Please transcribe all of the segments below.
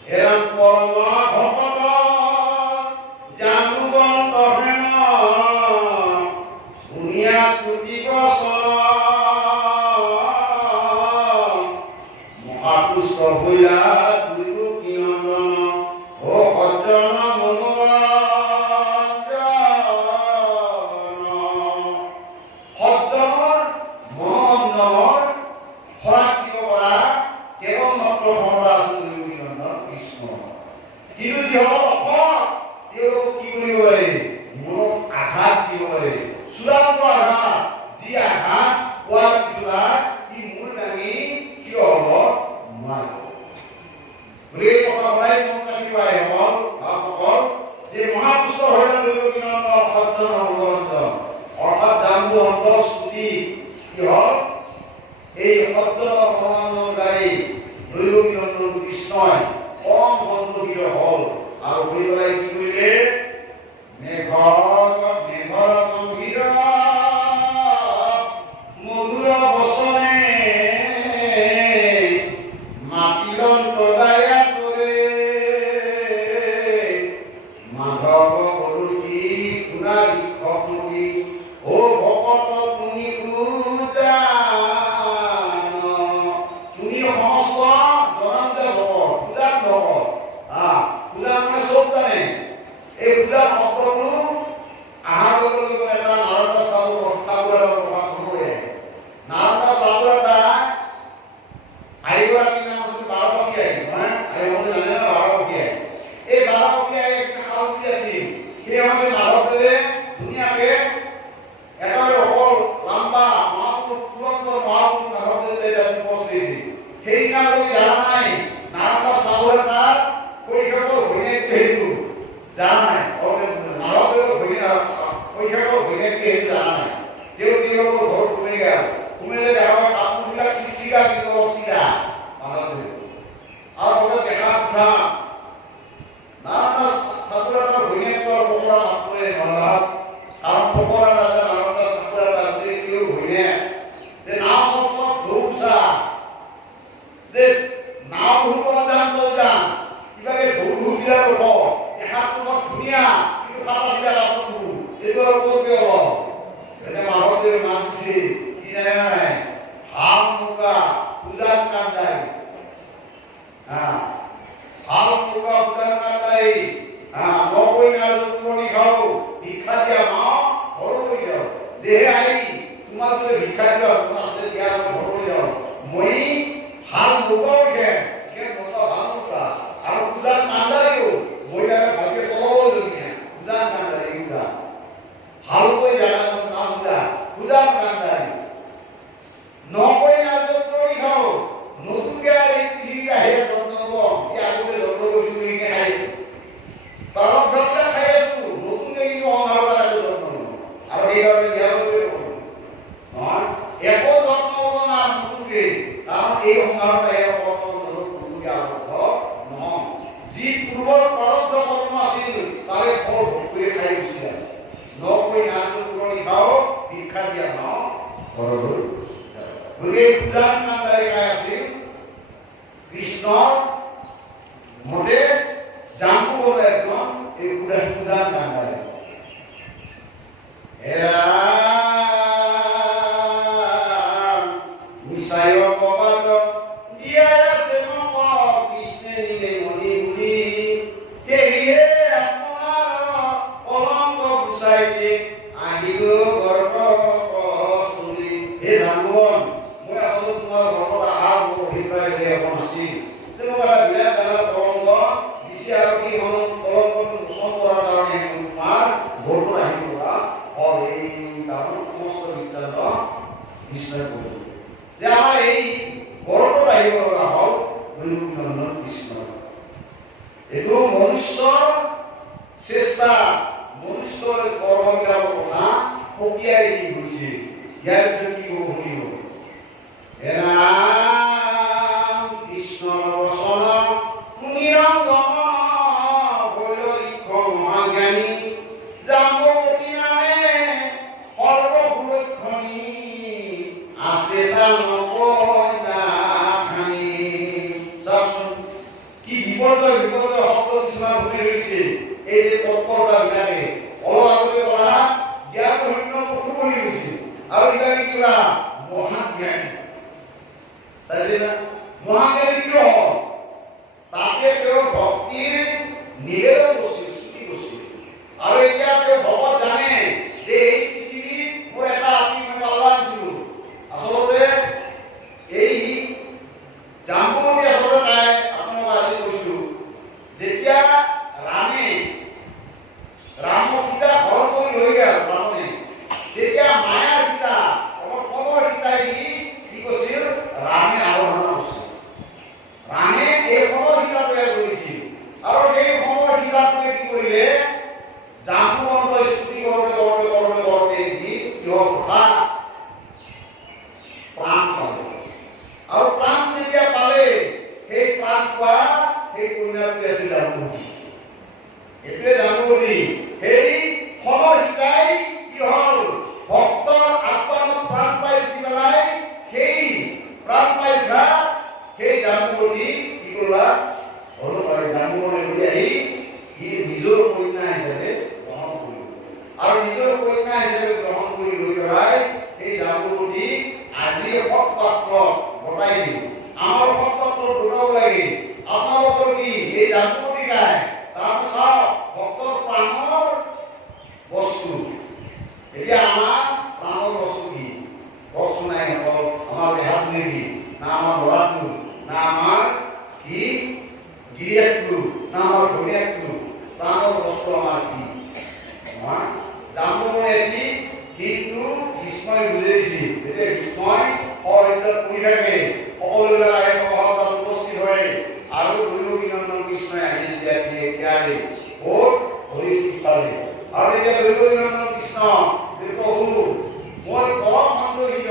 এৰম পৰমা ভকত জানুবন্ত হেন শুনিয়া শ্ৰুতি বচন মহাপুষ্প হইলা দুৰ্গী নন্দন ও সজ্জন কি বিপৰ্যয় শব্দ কিছুমান উঠি ৰৈছে এই যে তৎপৰতাবিলাকে অলপ আগতে কৰা জ্ঞান শূন্য পশু বনি গৈছিল আৰু এতিয়া কিবা মহাজ্ঞানী চাইছে না মহাজ্ঞানী কিয় হ'ল তাতে তেওঁ ভক্তিৰ নিবেদন কৰিছিল স্তুতি কৰিছিল আৰু এতিয়া তেওঁ ভগৱান জানে যে এই পৃথিৱীত মোৰ এটা আত্মিক পাল্লা আনিছিলো আচলতে এই জাম্বুৱতী আচলতে নাই আপোনালোকক আজি কৈছো যেতিয়া ৰামক সীতা ঘৰ কৰি লৈ গ'ল ৰাৱণে তেতিয়া মায়াৰ সীতা অলপ সময় সীতাই দি কি কৈছিল ৰামে আৰোহণ কৰিছিল ৰামে এই সময় সীতা তৈয়াৰ কৰিছিল আৰু সেই সময় সীতাটোৱে কি কৰিলে জাম্বুৱন্তই স্তুতি কৰোঁতে দি কিহৰ কথা প্ৰাণ পালে আৰু প্ৰাণ যেতিয়া পালে সেই প্ৰাণ পোৱা সেই কন্যাটোৱে আছিল জাম্বুৱতী এইটোৱে জাম্বুৱতী সেই সময় সীতাই কি হ'ল ভক্তৰ আত্মাত প্ৰাণ পাই উঠি পেলাই সেই প্ৰাণ পাই উঠা সেই জাম্বুৱতী কি কৰিলা জাম্বুৱতী লৈ আহি সি নিজৰ কন্যা হিচাপে গ্ৰহণ কৰিল আৰু নিজৰ কন্যা হিচাপে গ্ৰহণ কৰি লৈ পেলাই সেই জাম্বুৱতী আজি সৎপাত্ৰ গতাই দিল আমাৰ সৎপাত্ৰ গোটাব লাগে আপোনালোকৰ কি এই জাম্বুৱতী গায় তাৰ চাওক ভক্তৰ প্ৰাণৰ বস্তু এতিয়া আমাৰ প্ৰাণৰ বস্তু কি বস্তু নাই অকল আমাৰ দেহাত নেকি না আমাৰ ল'ৰাটো না আমাৰ কি গিৰিয়েকটো না আমাৰ ঘৈণীয়েকটো প্ৰাণৰ বস্তু আমাৰ কি আমাৰ জাম্বুৱতী কিন্তু কৃষ্ণই বুজাইছিল যেতিয়া কৃষ্ণই সহযোগিতা কৰি থাকে সকলোবিলাক আহি তাত উপস্থিত হয় আৰু দৈৱকীনন্দন কৃষ্ণই আহি যেতিয়া বহুত হৰি পালে আৰু এতিয়া দৈৱকীনন্দন কৃষ্ণ প্ৰভু মই পৰম সন্তোষিত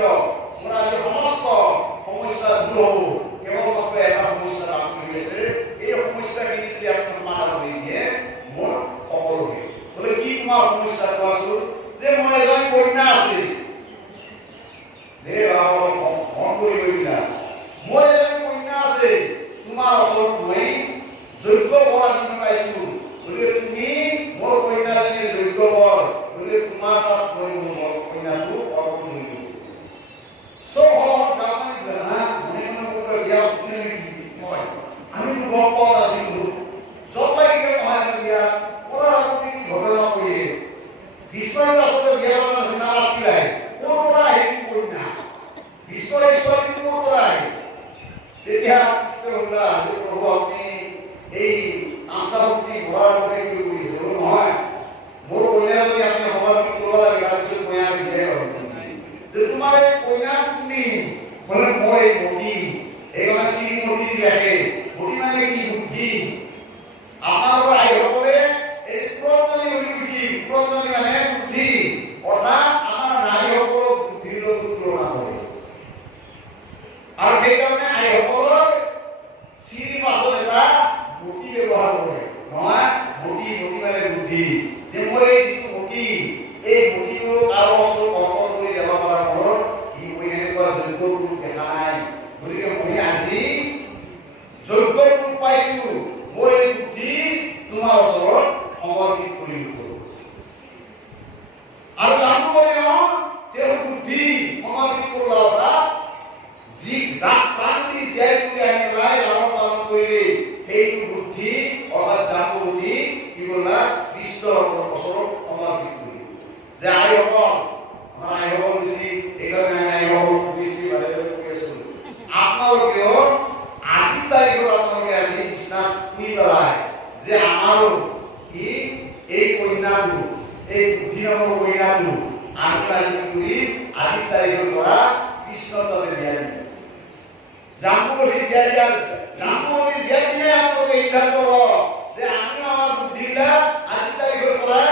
মোৰ আজি সমস্ত সমস্যা দূৰ হ'ব কেৱল মাত্ৰ এটা সমস্যা বাকী হৈ আছে এই সমস্যাখিনি যদি আপুনি সমাধান কৰি দিয়ে মোৰ সকলো শেষ বোলে কি তোমাৰ সমস্যা কোৱাচোন যে মোৰ এজনী কন্যা আছিল মন কৰি দিলা মোৰ এজনী কন্যা আছে তোমাৰ ওচৰত মই যোগ্য বৰ আজি পাইছো গতিকে তুমি মোৰ কন্যাজনীৰ যোগ্য বৰ গতিকে তোমাৰ তাত মই মোৰ কন্যাটো অৰ্পণ কৰি দিছো চব হলত যাবলৈ মনে মনে দিয়া উঠিছে নেকি মই আমিতো গম পোৱা নাছিলো যত লাগিলে নহয় দিয়া কৰা আপুনি কি ঘটনা কৰিলে বিষ্ণুৰ আচলতে বিয়া পতা নাছিল নাছিলে ক'ৰ পৰা আহিল কন্যা বিষ্ণুৰ ছোৱালী ক'ৰ পৰা আহিল তেতিয়া কৃষ্ণা যে প্ৰভু আপুনি এই আমচা ভক্তি ঘৰৰ বাবে কি কৰিছে নহয় মোৰ কন্যাজনী আপুনি সমাপ্তি কৰিব লাগে তাৰপিছত কন্যা বিদায় কৰিব যে তোমাৰ এই কন্যা কোনি মানে মই মতি এইকাৰণে শ্ৰীমতী দেখে মতি মানে কি বুদ্ধি আপোনালোকৰ আইসকলে এই পুৰঞ্জনী বুলি কৈছে পুৰঞ্জনী মানে বুদ্ধি অৰ্থাৎ আমাৰ নাৰীসকলক বুদ্ধিৰ লগত তুলনা কৰে আৰু সেইকাৰণে আইসকলৰ শ্ৰী পাছত এটা মতি ব্যৱহাৰ কৰে নহয় মতি মানে বুদ্ধি যে মই এই যিটো মতি এই মতিটো কাৰো ওচৰত অৰ্পণ কৰি দিব পৰাৰ ফলত ই মই এনেকুৱা যোগ্য ৰূপ দেখা নাই গতিকে মই আজি যোগ্য ৰূপ পাইছো মই এই বুদ্ধি তোমাৰ ওচৰত সমৰ্পিত কৰিব আৰু জাম্বুৱতী তেওঁৰ বুদ্ধি সমৰ্পিত কৰা যি যাক প্ৰাণ দি জীয়াই কৰি আনি পেলাই লালন পালন কৰিলে সেইটো বুদ্ধি অৰ্থাৎ জাম্বুৱতী কি কৰিলা কৃষ্ণৰ ওচৰত সমৰ্পিত কৰিলে যে আইসকল আমাৰ আইসকল বেছি এইকাৰণে আইসকল বেছি বাহিৰত কৰি আছো আপোনালোকেও আজি তাৰিখত আপোনালোকে আজি কৃষ্ণক শুনি পেলাই যে আমাৰো কি এই কন্যাটো এই বুদ্ধি নামৰ কন্যাটো আমি আজি কৰি আজি তাৰিখৰ পৰা কৃষ্ণৰ তাতে বিয়া দিম জাম্বুৱতী বিয়া দিয়া জাম্বুৱতী বিয়া দিলে আপোনালোকে সিদ্ধান্ত লওক যে আমি আমাৰ বুদ্ধিবিলাক আজি তাৰিখৰ পৰা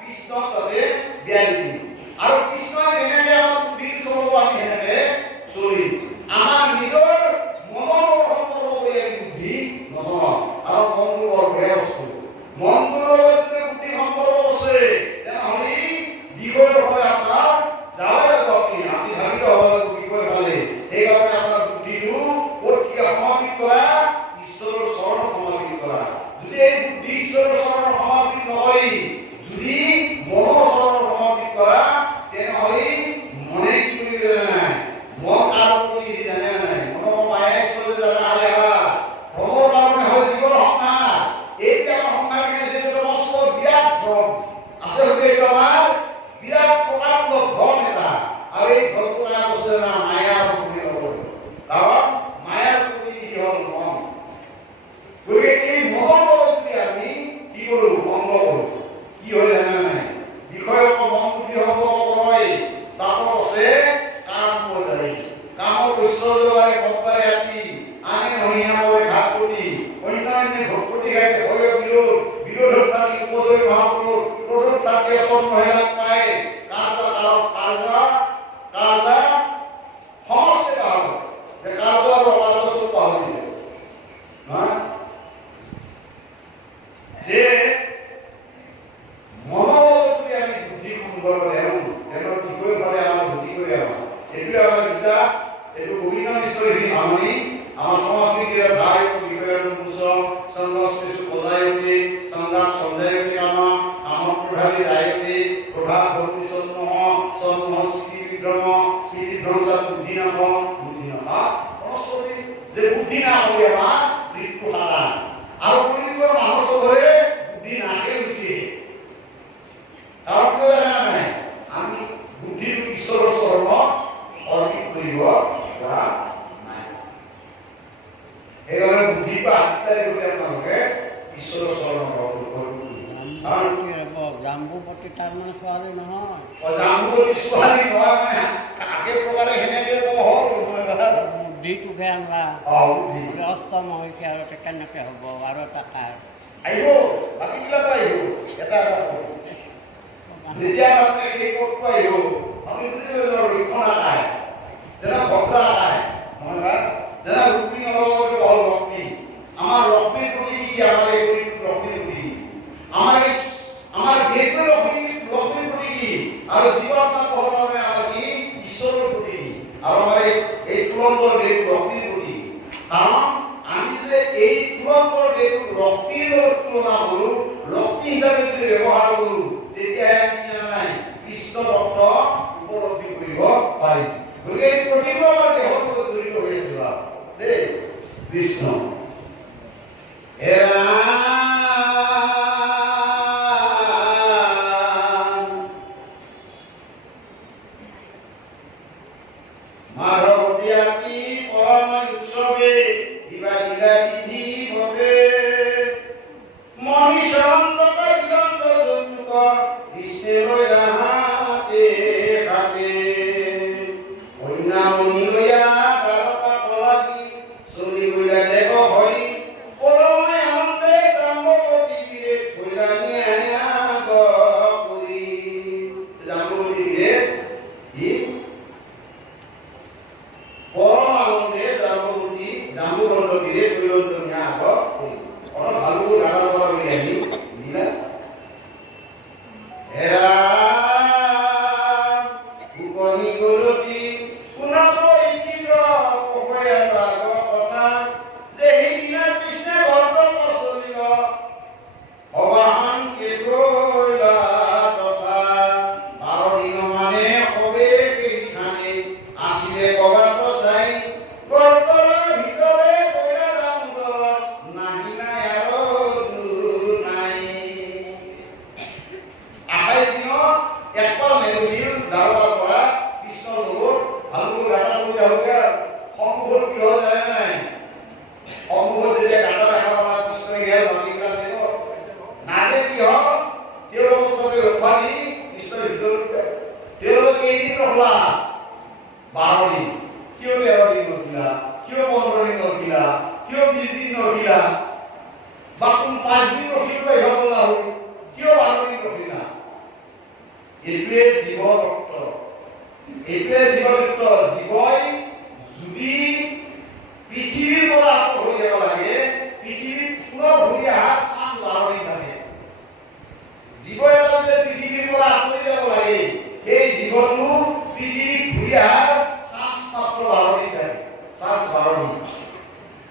কৃষ্ণৰ তাতে বিয়া দিম আৰু কৃষ্ণই যেনেকে আমাৰ বুদ্ধিটো চলাব আমি সেনেকে চলিম আমাৰ নিজৰ মনৰ সম্পৰ্ক কৰি আমি বুদ্ধি নচলাওঁ আৰু মনটো বৰ বেয়া বস্তু মনটোৰ লগত বুদ্ধি সম্পৰ্ক আছে তেনেহ'লে বিষয়ৰ ফালে আপোনাৰ যাবই লাগিব আপুনি ধাবিত হ'ব লাগিব বিষয়ৰ ফালে সেইকাৰণে আপোনাৰ বুদ্ধিটো ক'ত কি সমৰ্পিত কৰা কৰা যদি এই বুদ্ধি ঈশ্বৰৰ চৰণত সমৰ্পিত নকৰি যদি মনৰ চৰণত সমৰ্পিত কৰা তেনেহ'লে মনে কি কৰিব নাই মন কাৰ প্ৰতি জানে নাই মনৰ মায়াই চলে জানা আলে ভ্ৰমৰ কাৰণে হয় জীৱন সংসাৰ এই যে আমাৰ সংসাৰ কিনেছে এইটো মস্ত বিৰাট ভ্ৰম আচলতে এইটো আমাৰ বিৰাট প্ৰকাণ্ড ভ্ৰম এটা আৰু এই ভ্ৰমটো নাম আছে না মায়াৰ প্ৰতি নকৰিব কাৰণ মায়াৰ প্ৰতি কি হ'ল মন গতিকে এই মনৰ যদি আমি কি কৰোঁ ভংগ কৰোঁ কি হয় জানে নাই বিষয়ক মন বুদ্ধি হ'ব হয় তাতো আছে কাম কৰি কামৰ ঐশ্বৰ্যবাৰে কব্বাৰে আপি আনে নহিয়ামৰে ঘাট কৰি অন্যান্য ভক্তি ঘাটে হয় বিৰোধ থাকি উপজয় মহাপুৰুষ ক্ৰোধ থাকি এজন মহিলাক পায় কাজা সমস্ত পাহৰ যে কাজ আৰু অকাজ চব পাহৰি যে মনোবলকে আমি বুদ্ধি সুন্দৰ দেওঁ তেনে ঠিকই ভাবে আমাৰ বুদ্ধি কৰি আমাৰ এইটো আমাৰ দুটা এইটো অভিনয় নিশ্চয় ভাৱনি আমাৰ সংস্কৃতিৰ ধায় বিষয়ৰ পুৰুষ সংস্কৃতি বজায়তে সংঘাত সঞ্জয়তে আমাৰ কামত প্ৰভাৱী দায়তে প্ৰভাৱ ভক্তিসমূহ সমূহ স্মৃতি বিভ্ৰংসা বুদ্ধি নাশা অনস্বৰী যে বুদ্ধি না হয় আমাৰ মৃত্যু হাৰা আৰু কলিযুগৰ মানুহ চবৰে বুদ্ধি নাহে হৈছে কাৰণ কিয় জানা নাই আমি বুদ্ধিটো ঈশ্বৰৰ চৰণত অৰ্পিত কৰিব পৰা নাই সেইকাৰণে বুদ্ধিটো আত্মাই কৰি আপোনালোকে ঈশ্বৰৰ চৰণত অৰ্পিত কৰিব জাম্বুপতি তাৰ মানে ছোৱালী নহয় জাম্বুপতি ছোৱালী নহয় মানে আগে প্ৰকাৰে সেনেকে হ'ল বুদ্ধিটোকে আনলা অষ্টম হৈছে আৰু কেনেকে হ'ব আৰু এটা কাৰ আহিব বাকীবিলাক আহিব এটা যেতিয়া আপুনি এই পদটো আহিব আপুনি বুজি পাব লক্ষণ আকায় যেনে ভক্ত আকায় নহয় বা যেনে ৰুক্মিণী অলপ হ'ল লক্ষ্মী আমাৰ লক্ষ্মীৰ প্ৰতি কি আমাৰ এই লক্ষ্মীৰ প্ৰতি আমাৰ দেশৰ লক্ষ্মীৰ প্ৰতি কি আৰু জীৱাত্মা ভগৱানে আমাৰ কি ঈশ্বৰৰ প্ৰতি আৰু আমাৰ এই তুলন্তৰ দেশ লক্ষ্মীৰ প্ৰতি কাৰণ আমি যে এই তুলন্তৰ দেশ লক্ষ্মীৰ লগত তুলনা কৰোঁ লক্ষ্মী হিচাপে যদি ব্যৱহাৰ কৰোঁ তেতিয়াহে আমি জানা নাই কৃষ্ণ ভক্ত উপলব্ধি কৰিব পাৰিম গতিকে এই প্ৰতিটো আমাৰ দেহৰ লগত জড়িত হৈ আছে দেই কৃষ্ণ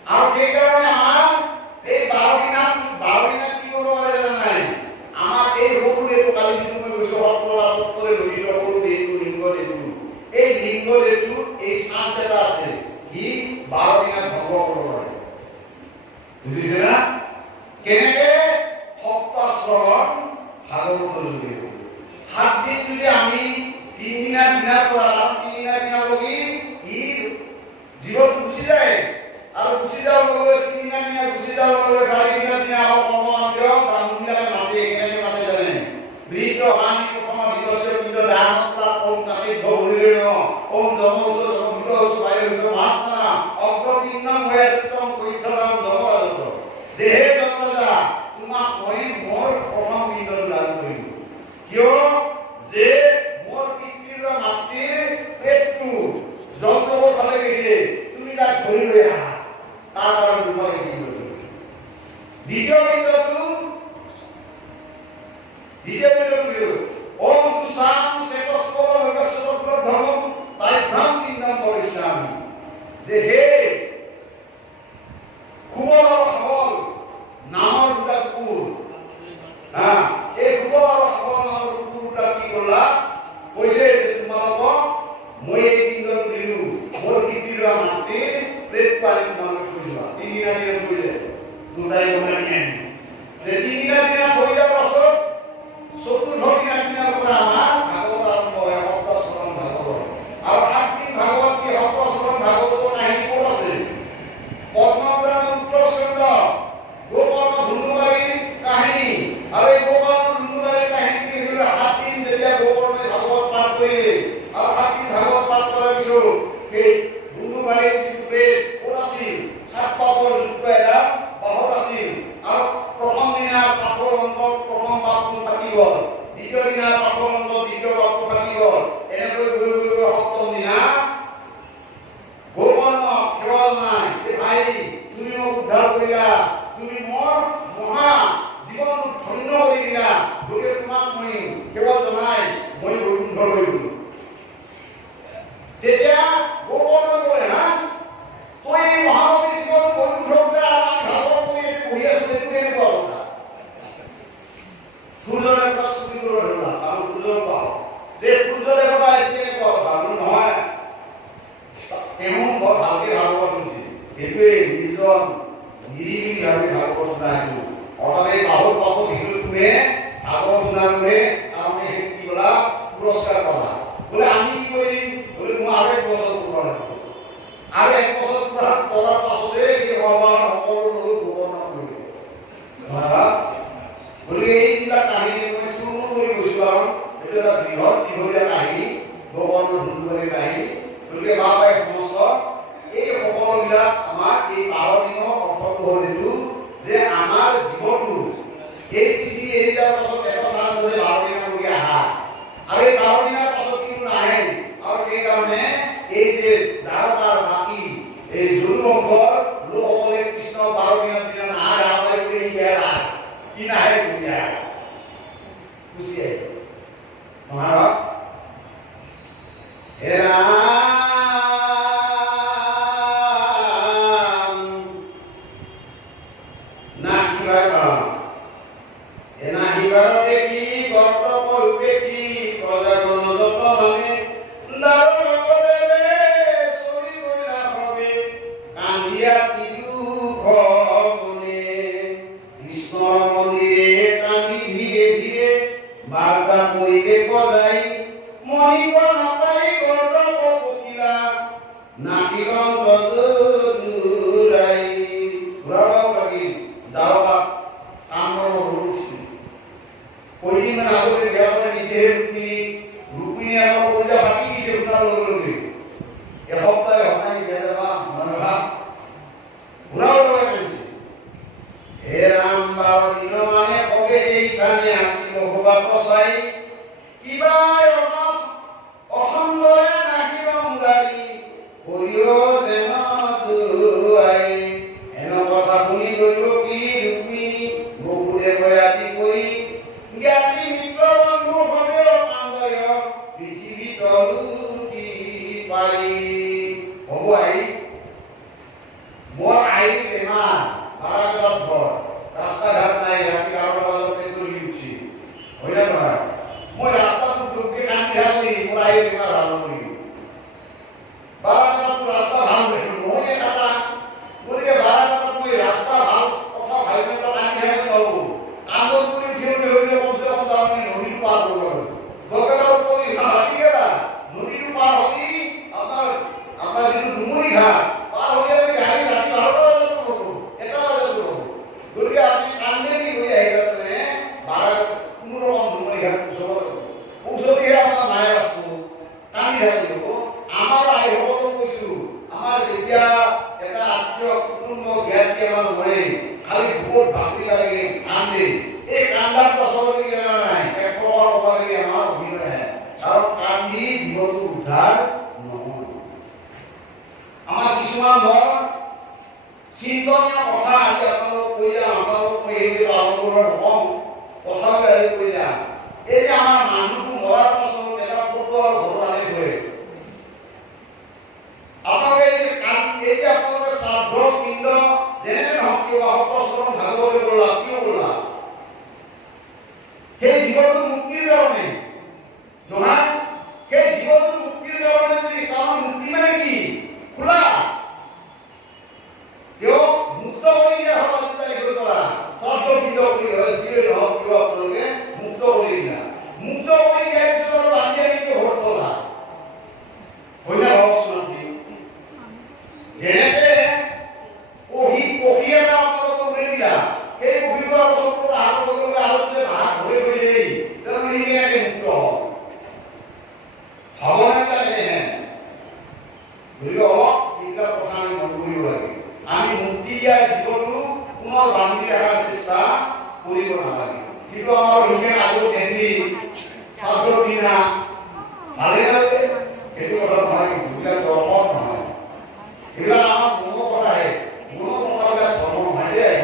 আৰু সেইকাৰণে আমাৰ এই 12 দিনত বুজিছে না? কেনেকে সপ্তাশ্ৰৱণ ভাগৱত কৰিব। 7 দিন যদি আমি 3 দিনাৰ পৰা 3 দিনালৈকে ই জীৱন গুচি যায় আৰু গুচি যাওয়াৰ লগে 3 দিনা গুচি যাওয়াৰ লগে 4 দিনা আকৌ কৰ্মমন্দিৰ ব্ৰাহ্মণবিলাকে মাতে কেনেকে মাতে জানে? বৃদ্ধ হানি প্ৰথম বিদস্য বৃদ্ধ দানতা ওম কাকে ধৰিলে ওম জমৌস জমবিদস বায়ুস মহাত্মা অগ্ৰপিণ্ডম হয়ত্তম কৈথৰাম জমবলত দেহে জমৰাজা তোমাক মই মোৰ প্ৰথম পিণ্ডটো দান কৰিম। কিয় যে মোৰ পিতৃৰ বা মাতৃৰ পেটটো জন্মৰ ফালে গৈছে, তুমি তাক ধৰি লৈ আহা, তাৰ কাৰণে তোমাক কি কৰিব। দ্বিতীয় পিণ্ডটো ওম কুসাম সেতস্কল বিবস্বতঃ ধৰ্মম তাইভ্ৰাম পিণ্ডম কৰিছামি। যে হে কুবল আৰু সবল নামৰ দুটা কুকুৰ, এই কুবল আৰু সবল নামৰ কুকুৰ দুটা কি কৰিলা? কৈছে যে তোমালোকক মই এই পিণ্ডটো দিলো, মোৰ পিতৃৰ বা মাতৃৰ প্ৰেত পালি তোমালোকে থৈ দিবা। 3 দিনা কৰিলে দুটাই বনাই আনি 3 দিনা হৈ যোৱাৰ পাছত চতুৰ্থ দিনাৰ পৰা আমাৰ ভাগৱত আৰম্ভ হয়, সপ্তাশ্ৰৱণ ভাগৱত। আৰু 7 দিন ভাগৱত কি সপ্তাশ্ৰৱণ ভাগৱতৰ কাহিনী ক'ত আছে? পদ্মপুৰাণ উত্তৰ স্কন্ধ গোকৰ্ণ ধুনুবাৰীৰ কাহিনী। আৰু এই গোকৰ্ণ ধুনুবাৰীৰ কাহিনী কি হৈছিল? 7 দিন যেতিয়া গোকৰ্ণই ভাগৱত পাঠ কৰিলে আৰু 7 দিন ভাগৱত পাঠ কৰাৰ পিছত সেই ধুনুবাৰীৰ যিটো প্ৰেত ক'ত আছিল? 7 পাপৰ যুক্ত এটা বাহত আছিল। আৰু প্ৰথম দিনা পাপৰ অন্তত প্ৰথম পাপটো থাকি গ'ল, দ্বিতীয় দিনা পাপৰ অন্তত দ্বিতীয় পাপটো থাকি গ'ল। এনেকৈ গৈ গৈ গৈ সপ্তম দিনা গোকৰ্ণ কেৱল নাই, ভাই তুমি মোক উদ্ধাৰ কৰিলা, তুমি মোৰ মহা জীৱনটো ধন্য কৰি দিলা, গতিকে তোমাক মই কেৱল জনাই মই বৈকুণ্ঠ লৈ গ'লো। তেতিয়া গোকৰ্ণ কয় তই এই মহানবী জীৱন বৈকুণ্ঠ আমি ভাগৱত পঢ়ি আছো, এইটো কেনেকুৱা কথা? সূৰ্যৰ এটা স্তুতি কৰিব ধৰিলা আৰু সূৰ্যক পাওঁ যে সূৰ্য দেৱতা এইটো কেনেকুৱা কথা? নহয়, তেওঁ বৰ ভালকে ভাগৱত শুনিছিল, সেইটোৱে নিৰ্জন নিৰিবিলিভাৱে ভাগৱত শুনা। সেইটো অৰ্থাৎ এই বাহুৰ পাপৰ ভিতৰটোৱে ভাগৱত শুনাটোৱে তাৰমানে সেইটো কি ক'লা? পুৰস্কাৰ পালা। বোলে আমি কি কৰিম? বোলে মই আৰু 1 বছৰ পূৰণ লাগিব, আৰু 1 বছৰ পূৰণ কৰাৰ পাছতে সেই ভগৱান সকলো লোক গোকৰ্ণক লৈ গ'ল। গতিকে এইবিলাক কাহিনী মই চূৰ্ণ কৰি গৈছো, আৰু এইটো এটা বৃহৎ দীঘলীয়া কাহিনী, গোকৰ্ণ ধুনুবাৰীৰ কাহিনী। গতিকে বাবাই সমস্ত এই সকলোবিলাক আমাৰ এই 12 দিনৰ অৰ্থটো হ'ল এইটো যে আমাৰ জীৱনটো এই পৃথিৱী এৰি যোৱাৰ পাছত এটা চান্স আছে 12 দিনলৈকে আহা, আৰু এই 12 দিনৰ পাছত কিন্তু নাহে। আৰু সেইকাৰণে এই যে দ্বাৰকাৰ বাকী এই যদুবংশৰ লোকসকলে কৃষ্ণ 12 দিনৰ দিনা নাহে, আহে কি নাহে গুচি আহে মহাৰাজ হে ৰাম নাহিবাৰ দেখি গৰ্ত কৰোঁতে কি প্ৰজাজন যত মানে দাৰুণদেৱে চৰি গলা হবে কান্দিয়া কি দুখ মনে কৃষ্ণৰ মন্দিৰে কান্দি ধীৰে ধীৰে বাৰ্তা কৰিলে বজাই মনিব নাপাই গৰ্ত পকিলা নাহিলন গজুৰাই ঘূৰাব লাগি দাৰোগাক কামৰ উঠিছিল। কইদিন মান আগতে দেওবাৰে দিছে ৰুক্মিণী আমাৰ পূজা পাতি দিছে শুনাৰ লগে লগে এসপ্তাহে হঠাৎ দিয়া যাবা মনোভা ঘূৰাব লগে কান্দিছে। হে ৰাম 12 দিন মানে কবে এইখানে আছিল ভবা কচাই কিবা অসংগৰে নাহিব মুৰাৰী কৰিও যেন দুৱাই। এনে কথা শুনি কৰিব কি ৰুক্মিণী বকুলে আদি কৰি জ্ঞাতি মিত্ৰ বন্ধু হবে কান্দয় পৃথিৱী তলুটি পাৰি। হ'ব আই মোৰ আই বেমাৰ 12 ঘৰ ৰাস্তা ঘাট নাই, ৰাতি 12টা বজাত পেট্ৰল উঠছি হয় না নহয়? মই ৰাস্তাটো ডুবি কান্দি বহুত বাচি লাগে কান্দে এই কান্দাৰ পাছলৈ নাই এক প্ৰকাৰ হ'ব লাগে আমাৰ অভিনয় আৰু কান্দি জীৱনটো উদ্ধাৰ নহয় আমাৰ কিছুমান ধৰ চিন্তনীয় কথা আজি আপোনালোক কৈ যাম আপোনালোক মই এইবিলাক আৰম্ভৰ কম কথাবিলাক আজি কৈ যাম এই যে আমাৰ মানুহটো মৰাৰ পাছত এটা ফটো আৰু ঘৰত আনি থৈ আপোনালোকে এই যে আপোনালোকে শ্ৰাদ্ধ পিণ্ড যেনে নহওক কিয় সপ্তচৰণ ভাগৱতী কৰিলা কিয় কৰিলা সেই জীৱনটো মুক্তিৰ কাৰণে নহয় সেই জীৱনটো মুক্তিৰ কাৰণে যদি কাৰণ মুক্তি মানে কি খোলা তেওঁ মুক্ত কৰি দিয়া হ'ল আজি তাৰিখৰ পৰা শ্ৰাদ্ধ পিণ্ড কৰি হয় যিয়ে নহওক কিয় আপোনালোকে মুক্ত কৰি দিয়া মুক্ত কৰি দিয়াৰ পিছত আৰু বান্ধি আনি ঘৰত থলা হয় না ভাবকচোন যেনেকে পঢ়ি এটা আপোনালোকে উৰি দিলা সেই পঢ়িব বছৰটো আপোনালোকে আৰু ভাগ ধৰি কৰি দেই তাৰমানে সি কেনেকে মুক্ত হ'ব ভাৱনাবিলাক গতিকে অলপ এইবিলাক কথা আমি মন কৰিব লাগে আমি মুক্তি দিয়া জীৱনটো পুনৰ বান্ধি ৰখাৰ চেষ্টা কৰিব নালাগে কিন্তু আমাৰ লোকে আগত দেখি ছাত্ৰ পিনা ভালে নালাগে সেইটো কথা নহয় এইবিলাক দৰ্শন নহয় এইবিলাক আমাৰ মনৰ কথাহে মনৰ কথাবিলাক ধৰ্ম নহয় দেই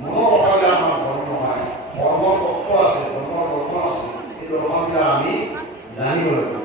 মনৰ কথাবিলাক আমাৰ ধৰ্ম নহয় ধৰ্মৰ তত্ত্ব আছে ধৰ্মৰ দৰ্শন আছে এই দৰ্শনবিলাক আমি জানিব লাগিব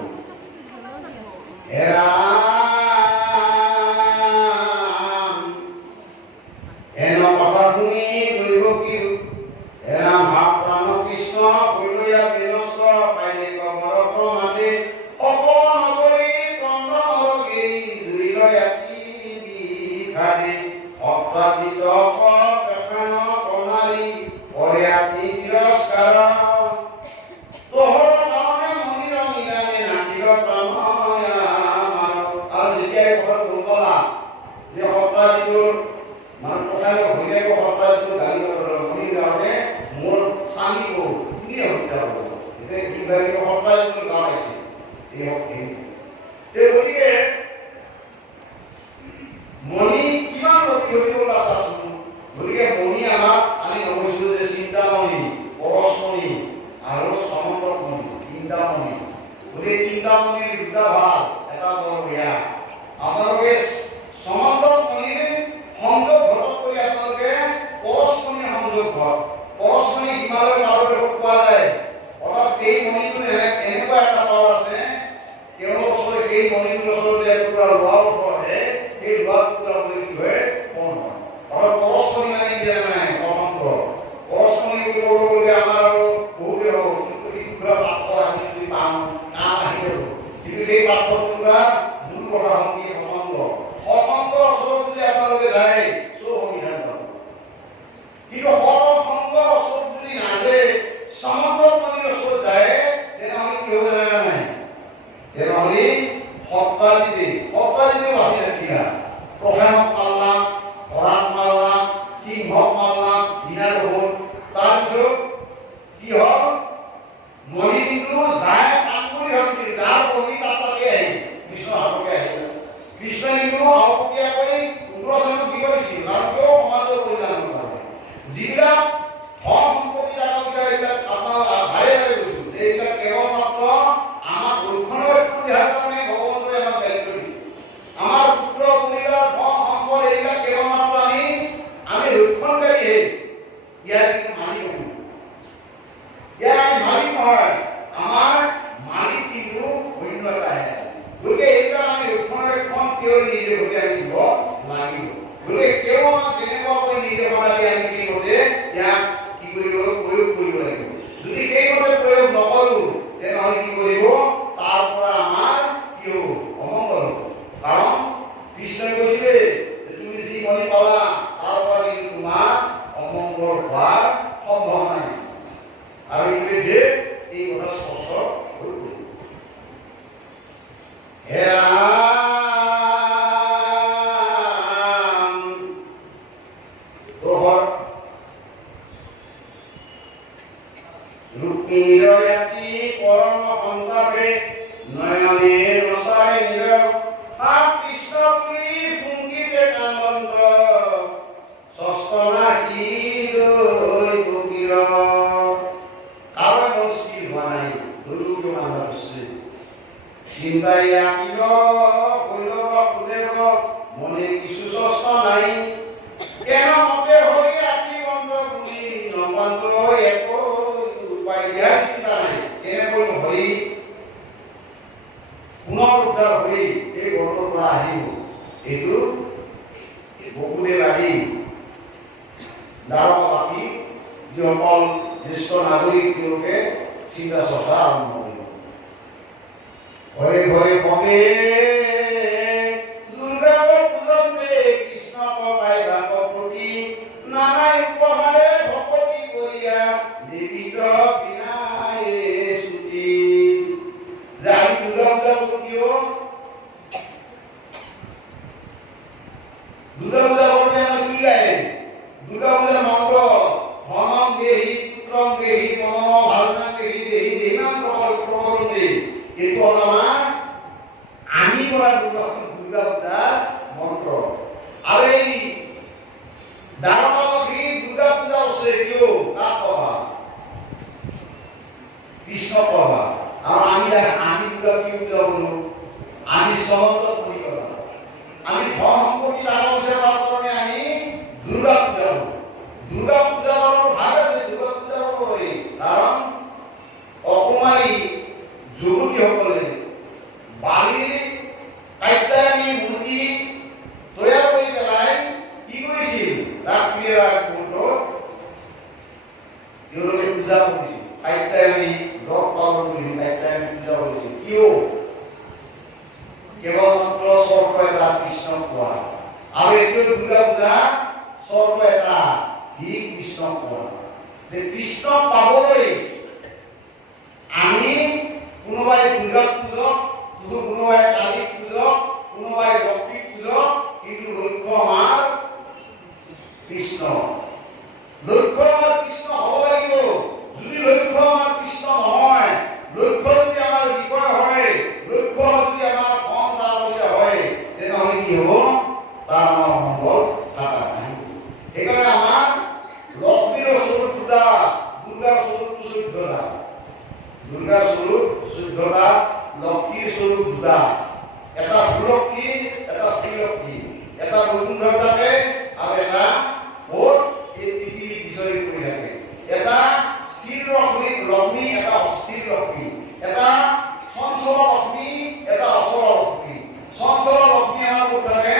মণি কিমান কৰিব আছাচোন গতিকে মণি আমাক আমি নকৈছিলো যে চিন্তামণি পৰশমণি আৰু সমন্তমণি চিন্তামণি গতিকে চিন্তামণিৰ দুটা ভাগ এটা বৰ বেয়া আপোনালোকে সমন্তমণিৰ সংযোগ ঘটক কৰি আপোনালোকে পৰশমণিৰ সংযোগ ঘট পৰশমণি হিমালয় পাৰ্বতত পোৱা যায় অৰ্থাৎ এই মণিটো এনেকুৱা এটা পাৱাৰ আছে তেওঁলোকৰ ওচৰত এই মণিটোৰ ওচৰতে পুৰা লোৱাৰ ওপৰতে এই লোৱাৰ পুৰা বুলি কি হয় মন হয় অৰ্থাৎ পৰশমণি মানে কি জানে নাই অনন্ত পৰশমণি ক'বলৈ গ'লে আমাৰ আৰু বহুতে হ'ব কিন্তু পুৰা পাত্ৰ আমি যদি পাওঁ নাম আহি যাব কিন্তু সেই পাত্ৰটো পুৰা মূল কথা হ'ল কি অনন্ত অনন্তৰ ওচৰত যদি আপোনালোকে যায় চব সমিধান পাব কিন্তু সৰসংগৰ ওচৰত যদি নাযায় সমগ্ৰ মন্দিৰৰ ওচৰত যায় তেনেহ'লে কি হ'ব জানে নাই তেনেহ'লে সপ্তাহী বাছি ৰাখিলা প্ৰধানক মাল্লা ভৰাক মাল্লা সিংহক মাল্লা দিনাৰ হ'ল তাৰপিছত কি হ'ল মণি কিন্তু যায় কাম কৰি ভাবিছিল যাৰ মণি তাতে আহিল কৃষ্ণ হাতকে আহিল কৃষ্ণই কিন্তু আওপকীয়াকৈ উগ্ৰচেনক কি কৰিছিল কাৰণ কিয় সমাজৰ কল্যাণ কৰে যিবিলাক ধন সম্পত্তি টকা পইচা এইবিলাক আপোনাৰ ভালে গৈছিল এইবিলাক কেৱল মাত্ৰ আমাক ৰক্ষণাবেক্ষণ দিয়াৰ কাৰণে ভগৱন্তই আমাক দায়িত্ব দিছে আমাৰ পুত্ৰ পৰিবাৰ ধন সম্পদ এইবিলাক কেৱল মাত্ৰ আমি ৰক্ষণকাৰীহে ইয়াৰ কিন্তু মালিক নহয় ইয়াৰ আমি মালিক নহয় আমাৰ মালিক কিন্তু অন্য এটা আছে গতিকে এইবিলাক আমি ৰক্ষণাবেক্ষণ কিয় নিজে হৈ আহিব লাগিব গতিকে কেৱল আমাক যেনেকুৱাকৈ নিৰ্দেশনা দিয়ে আমি কি মতে ইয়াক কি কৰিব প্ৰয়োগ কৰিব লাগিব যদি সেইমতে প্ৰয়োগ নকৰোঁ তেনেহ'লে কি কৰিব তাৰ পৰা আমাৰ কি হ'ব অমংগল হ'ব কাৰণ কৃষ্ণই কৈছিলে তুমি যি মণি পালা তাৰ পৰা কিন্তু তোমাৰ অমংগল হোৱাৰ সম্ভাৱনা আছে আৰু ইতিমধ্যে এই কথা স্পষ্ট হৈ পৰিল ৰুক্মিণীৰয়াতি পৰম সন্তাপে নয়নে নচাই নীৰৱ কৃষ্ণ পুৰি পুংকিতে কানন্দ ষষ্ঠ নাহি চিন্তাই আঁকিল কৈলব সুদেব মনে কিছু চষ্ট নাই কেন মতে হৈ আঁকি বন্ধ বুলি নবন্ধ একো উপায় দিয়াৰ চিন্তা নাই কেনেকৈ হৈ পুনৰ উদ্ধাৰ হৈ এই ঘৰটোৰ পৰা আহিব এইটো বকুলে লাগি দ্বাৰকাবাসী যিসকল জ্যেষ্ঠ নাগৰিক তেওঁলোকে চিন্তা চৰ্চা আৰম্ভ কৰিব ঘৰে ঘৰে কমে দুৰ্গাক পূজন্তে কৃষ্ণক পাইবা প্ৰতি নানাই উপহাৰে ভকতি কৰিয়া দেৱীক বিনাই ছুটি যে আমি দুৰ্গা পূজা কৰোঁ কিয় দুর্গা পূজা করতে আমরা কি গাই দুর্গা পূজার মন্ত্র ধনম দেহি পুত্রম দেহি মম ভালনাম দেহি দেহি দেহিনাম প্রবরণ দেহি কিন্তু আমি করা দুর্গা পূজার মন্ত্র আর এই দ্বারকাবাসী দুর্গা পূজা হচ্ছে কেউ কার কবা কৃষ্ণ কবা আর আমি দুর্গা কি পূজা বলবো আমি সমস্ত পরিকল্পনা আমি ধন সম্পত্তি টাকা পয়সা পাওয়ার কারণে আমি দুর্গা পূজা করব দুর্গা পূজা করার ভাগ আছে দুর্গা পূজা করব কারণ অকমাই যুৱতীসকলে বালিৰ কাত্যায়নী মূৰ্তি তৈয়াৰ কৰি পেলাই কি কৰিছিল ৰাত্ৰি তেওঁলোকে পূজা কৰিছিল কাত্যায়নী ব্ৰত পালন কৰিছিল কাত্যায়নী পূজা কৰিছিল কিয় কেৱলমাত্ৰ স্বৰ্গ এটা কৃষ্ণক কোৱা আৰু এইটো দুৰ্গা পূজা স্বৰ্গ এটা সি কৃষ্ণক কোৱা যে কৃষ্ণক পাবলৈ আমি কোনোবাই দুৰ্গা পূজক কোনোবাই কালী পূজক কোনোবাই লক্ষ্মী পূজক কিন্তু লক্ষ্য আমাৰ কৃষ্ণ লক্ষ্য আমাৰ কৃষ্ণ হ'ব লাগিব যদি লক্ষ্য আমাৰ কৃষ্ণ নহয় লক্ষ্য যদি আমাৰ বিষয় হয় লক্ষ্য যদি আমাৰ কি হব তার সম্ভব থাকা নাই এখানে আমার লক্ষ্মীর স্বরূপ দুটা দুর্গার স্বরূপ 14টা দুর্গার স্বরূপ 14টা লক্ষ্মীর স্বরূপ দুটা এটা ভূলক্ষ্মী এটা শ্রীলক্ষ্মী এটা বসুন্ধরা থাকে আর এটা ওর এই পৃথিবী বিষয় করে থাকে এটা স্থির লক্ষ্মী এটা অস্থির লক্ষ্মী এটা চঞ্চল লক্ষ্মী এটা অচল লক্ষ্মী চঞ্চল লক্ষ্মী আমার থাকে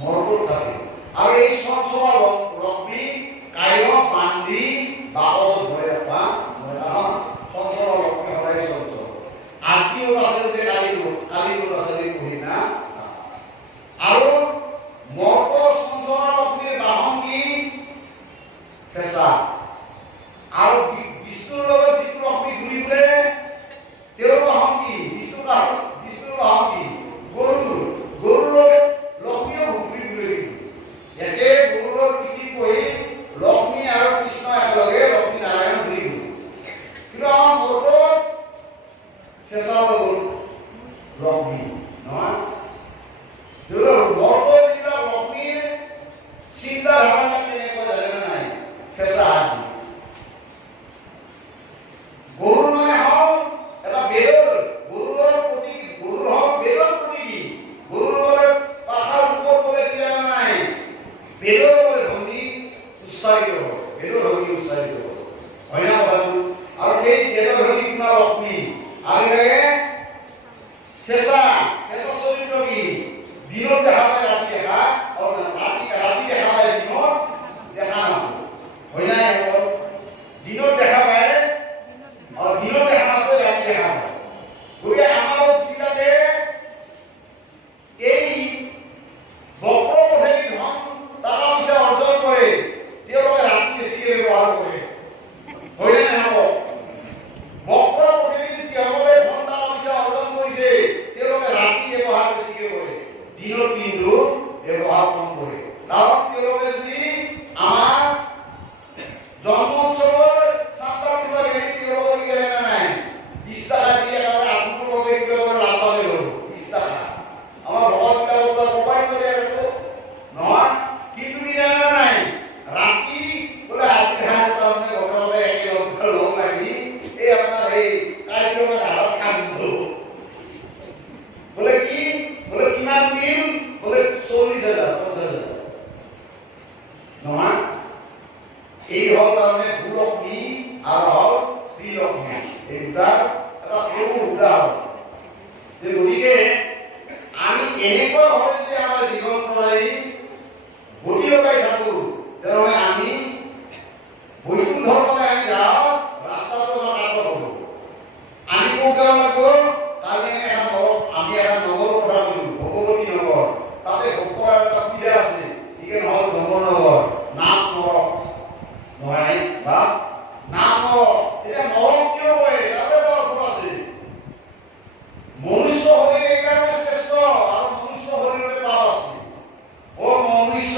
মরবত থাকে আর এই চঞ্চল লক্ষ্মী কায় বান্ধি বাবদ ধরে রাখা চঞ্চল লক্ষ্মী হয় চঞ্চল আজিও আছে যে কালী আছে করি না আর মর্ব চঞ্চল লক্ষ্মীর বাহন কি পেশা আর বিষ্ণুর লগত যিটো লক্ষ্মী ঘূৰি ফুৰে তেওঁৰ বাহন কি বিষ্ণুৰ বাহন কি গৰুৰ লক্ষ্মীও ঘূৰি ফুৰে একে গৰুৰ পিঠি বহি লক্ষ্মী আৰ কৃষ্ণ একেলগে লক্ষ্মী নাৰায়ণ ঘূৰি ফুৰে কিন্তু আমাৰ মৰ্ব পেশা হল লক্ষ্মী নহয় মৰ্ব যেটা লক্ষ্মীৰ চিন্তা ধাৰণা কেনেকুৱা জানে নাই পেশা গৰুৰ মানে হল এটা বেদৰ গৰুৰ প্ৰতি গৰুৰ হল বেদৰ প্ৰতি গৰুৰ বলে পাহাড় উপৰ বলে কি জানা নাই বেদৰ বলে ভঙ্গি উচ্চাৰিত বেদৰ ভঙ্গি উচ্চাৰিত হয় না বাবু আৰ এই বেদৰ ভঙ্গি কোনা লক্ষ্মী আর পেশা চরিত্র কি দিনত দেখা পায় রাতি দেখা রাতি দেখা পায় দিনত দেখা নাপায় হয় না দিনত দেখা পায় আর দিনত দেখা নাপায় রাতি দেখা পায় গতিকে আমাৰ যিবিলাকে এই বক্ৰ পথেদি ধন টকা পইচা অৰ্জন কৰে তেওঁলোকে ৰাতি বেছিকৈ ব্যৱহাৰ কৰে হয় নে নহয় বক্ৰ পথেদি যিসকলে ধন টকা পইচা অৰ্জন কৰিছে তেওঁলোকে ৰাতি ব্যৱহাৰ বেছিকৈ কৰে দিনত কিন্তু এই হ'ল তাৰমানে ভূলক্ষ্মী আৰু হ'ল শ্ৰীলক্ষ্মী। এই দুটাৰ এটা সৰু উদাহৰণ। গতিকে আমি এনেকুৱা হয় যদি আমাৰ জীৱন প্ৰণালী গতি লগাই থাকো, তেনেহ'লে আমি বৈকুণ্ঠ ধৰ্মলৈ আমি যাওঁ, ৰাস্তাটো আমাৰ কাষত হ'ব। আমি ক'ত যাব লাগিব? কালি আমি এখন নগৰৰ কথা কৈছোঁ, ভগৱতী নগৰ। তাতে ভক্তৰ এটা সুবিধা আছে, গতিকে নহ'ল জংগলনগৰ, নাম নৰক নহয় বা নাম নৰক। এতিয়া নৰক কিয় কয়? তাতে এটা অৰ্থ আছে। মনুষ্য শৰীৰ এইকাৰণে শ্ৰেষ্ঠ আৰু মনুষ্য শৰীৰতে পাপ আছে। অ মনুষ্য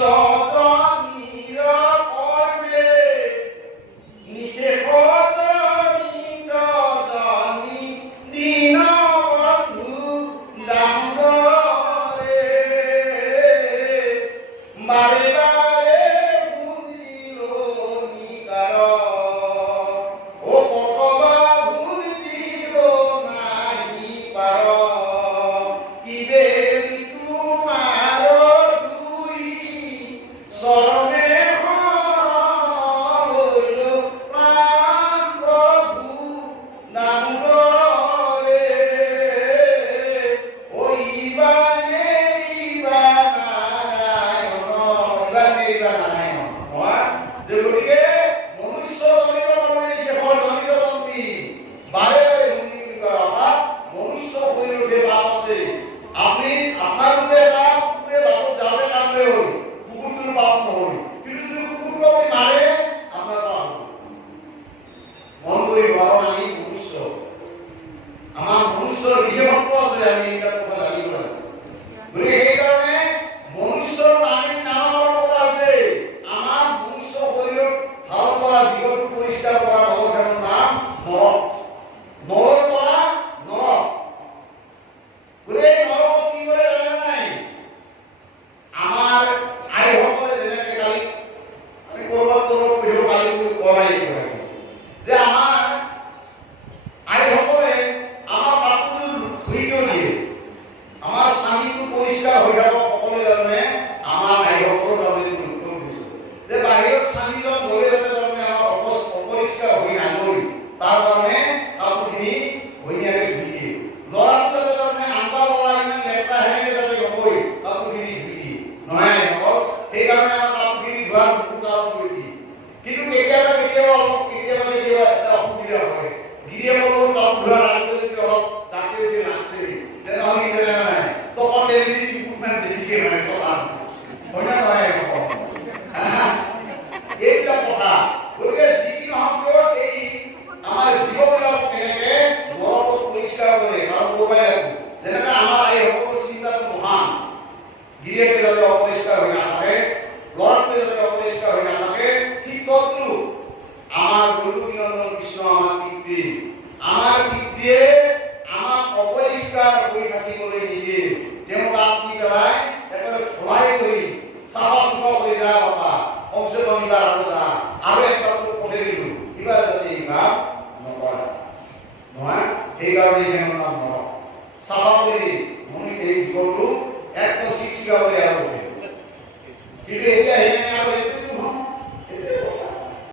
কিন্তু এতিয়া